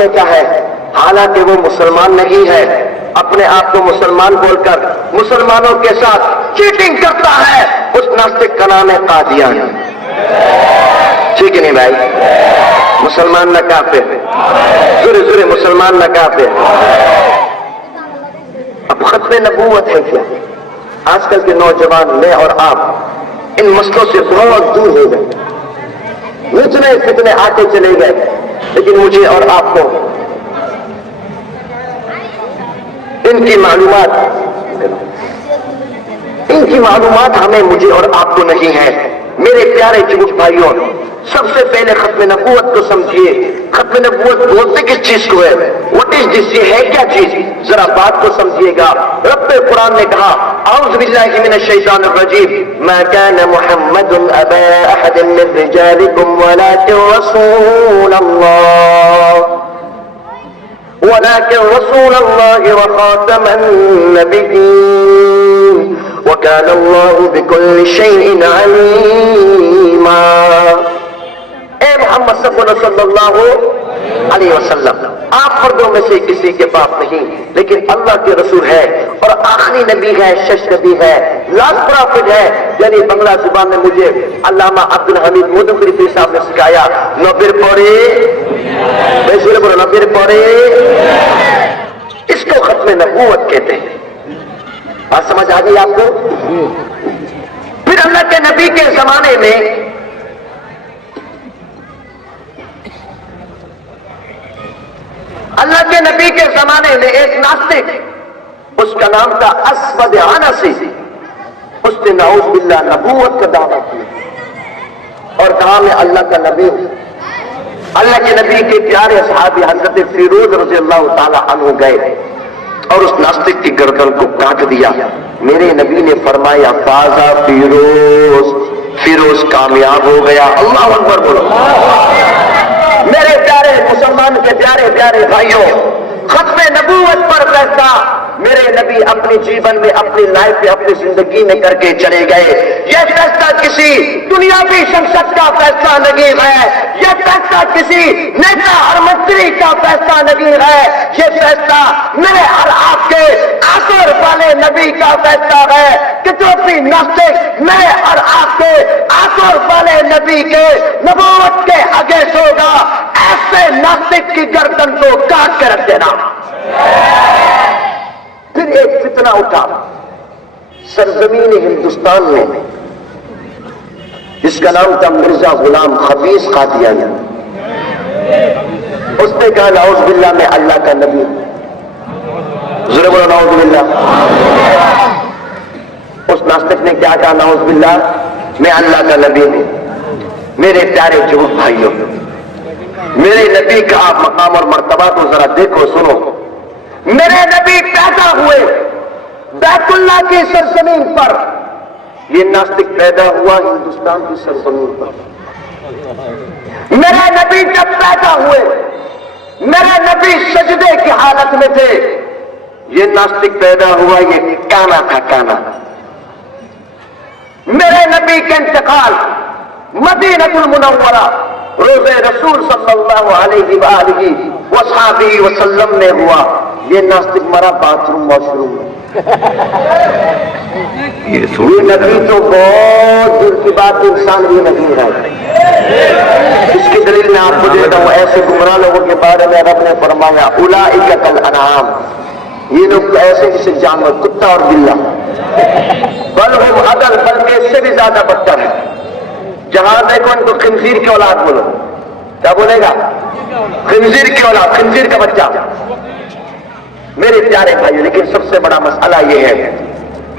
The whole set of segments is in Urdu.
کہتا ہے حالانکہ وہ مسلمان نہیں ہے، اپنے آپ کو مسلمان بول کر مسلمانوں کے ساتھ چیٹنگ کرتا ہے، اس ناستک کا نام ہے قادیانی۔ ٹھیک ہے نہیں بھائی؟ مسلمان نہ کافر، زورے زورے مسلمان نہ کافر۔ اب ختم نبوت ہے کیا؟ آج کل کے نوجوان میں اور آپ ان مسئلوں سے بہت دور ہو گئے، اتنے فتنے آتے چلے گئے، لیکن مجھے اور آپ کو ان کی معلومات ہمیں مجھے اور آپ کو نہیں ہے۔ میرے پیارے جمہور بھائیوں، سب سے پہلے ختم نبوت کو سمجھیے۔ ختم نبوت بولتے کس چیز کو ہے؟ واٹ از دس؟ یہ ہے کیا چیز؟ ذرا بات کو سمجھیے گا۔ رب قرآن نے کہا اعوذ باللہ من الشیطان الرجیم ما کان محمد ابا احد من رجالکم ولکن رسول اللہ وخاتم النبیین وَكَانَ اللَّهُ بِكُلِّ شَيْءٍ عَلِيمًا۔ اے محمد صلی اللہ علیہ وسلم، آپ مردوں میں سے کسی کے باپ نہیں، لیکن اللہ کے رسول ہے اور آخری نبی ہے، شش نبی ہے، لاسٹ پرافٹ ہے۔ یعنی بنگلہ زبان میں مجھے علامہ عبدالحمید مودودری پیر صاحب نے سکھایا، نبیر پڑے نبیر پڑے، اس کو ختم نبوت کہتے ہیں۔ بات سمجھ آ گئی آپ کو؟ پھر اللہ کے نبی کے زمانے میں ایک ناستک، اس کا نام تھا اسود عنسی، اس نے نعوذ باللہ نبوت کا دعویٰ کیا اور کہا میں اللہ کا نبی ہوں۔ اللہ کے نبی کے پیارے صحابی حضرت فیروز رضی اللہ تعالی عنہ گئے اور اس ناستک کی گردن کو کاٹ دیا۔ میرے نبی نے فرمایا فازا فیروز، فیروز کامیاب ہو گیا۔ اللہ اکبر بولو۔ میرے پیارے مسلمان کے پیارے پیارے بھائیوں، ختم نبوت پر فیصلہ میرے نبی اپنی جیون میں، اپنی لائف میں، اپنی زندگی میں کر کے چلے گئے۔ یہ فیصلہ کسی دنیاوی شخصیت کا فیصلہ نہیں ہے، یہ فیصلہ کسی نیتا اور منتری کا فیصلہ نہیں ہے، یہ فیصلہ میرے اور آپ کے آخر والے نبی کا فیصلہ ہے کہ جو بھی ناستک میرے اور آپ کے آخر والے نبی کے نبوت کے اگینسٹ ہوگا، ایسے ناستک کی گردن کو کاٹ کے رکھ دینا۔ پھر ایک فتنہ اٹھا سرزمین ہندوستان میں، جس کا نام تھا مرزا غلام خبیث قادیانی۔ اس نے کہا نعوذ باللہ میں اللہ کا نبی ہوں۔ ضرور بولو نعوذ باللہ۔ اس ناستک نے کیا کہا؟ نعوذ باللہ میں اللہ کا نبی ہوں۔ میرے پیارے جمہور بھائیوں، میرے نبی کا آپ مقام اور مرتبہ کو ذرا دیکھو، سنو۔ میرے نبی پیدا ہوئے بیت اللہ کی سرزمین پر، یہ ناستک پیدا ہوا ہندوستان کی سرزمین پر۔ میرے نبی جب پیدا ہوئے، میرے نبی سجدے کی حالت میں تھے، یہ ناستک پیدا ہوا، یہ کانا تھا، کانا۔ میرے نبی کا انتقال مدینہ المنورہ روز رسول صلی اللہ علیہ وآلہ وصحبہ وسلم میں ہوا، یہ ناستک مرا باتھ روم واش روم میں۔ یہ نبی تو بہت دور کی بات، انسان بھی نہیں ہے۔ اس کی دلیل میں آپ کو دیتا ہوں، ایسے گمراہ لوگوں کے بارے میں رب نے فرمایا اولئک کالانعام، یہ لوگ ایسے جیسے جانور، کتا اور بلّا، بل ہم اضل، بلکہ اس سے بھی زیادہ بدتر ہے۔ جہاں دیکھو ان کو خنزیر کی اولاد بولو، کیا بولے گا؟ خنزیر کی اولاد، خنزیر کا بچہ۔ میرے پیارے بھائی، لیکن سب سے بڑا مسئلہ یہ ہے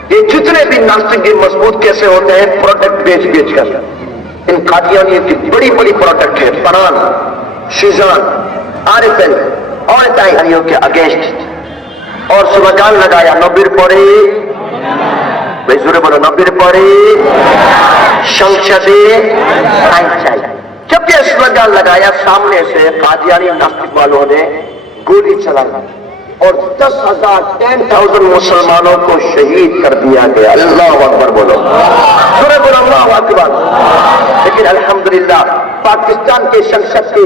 کہ جتنے بھی ناستک مضبوط کیسے ہوتے ہیں؟ پروڈکٹ بیچ بیچ کر۔ ان قادیانیوں کی بڑی بڑی پروڈکٹ ہے، پران، شیزان، آرفل اور تائیوں کے اگینسٹ، اور سلوگان لگایا نبیر پڑے، بھائی زورے بولو نبیر پڑے، شنشدے آئنچائی۔ جب یہ سلوگان لگایا، سامنے سے قادیانی ناستک والوں نے گولی چلائی اور 10,000 مسلمانوں کو شہید کر دیا گیا۔ اللہ اکبر بولو، سورہ بولو اللہ اکبر۔ لیکن الحمدللہ پاکستان کے شخصیت کی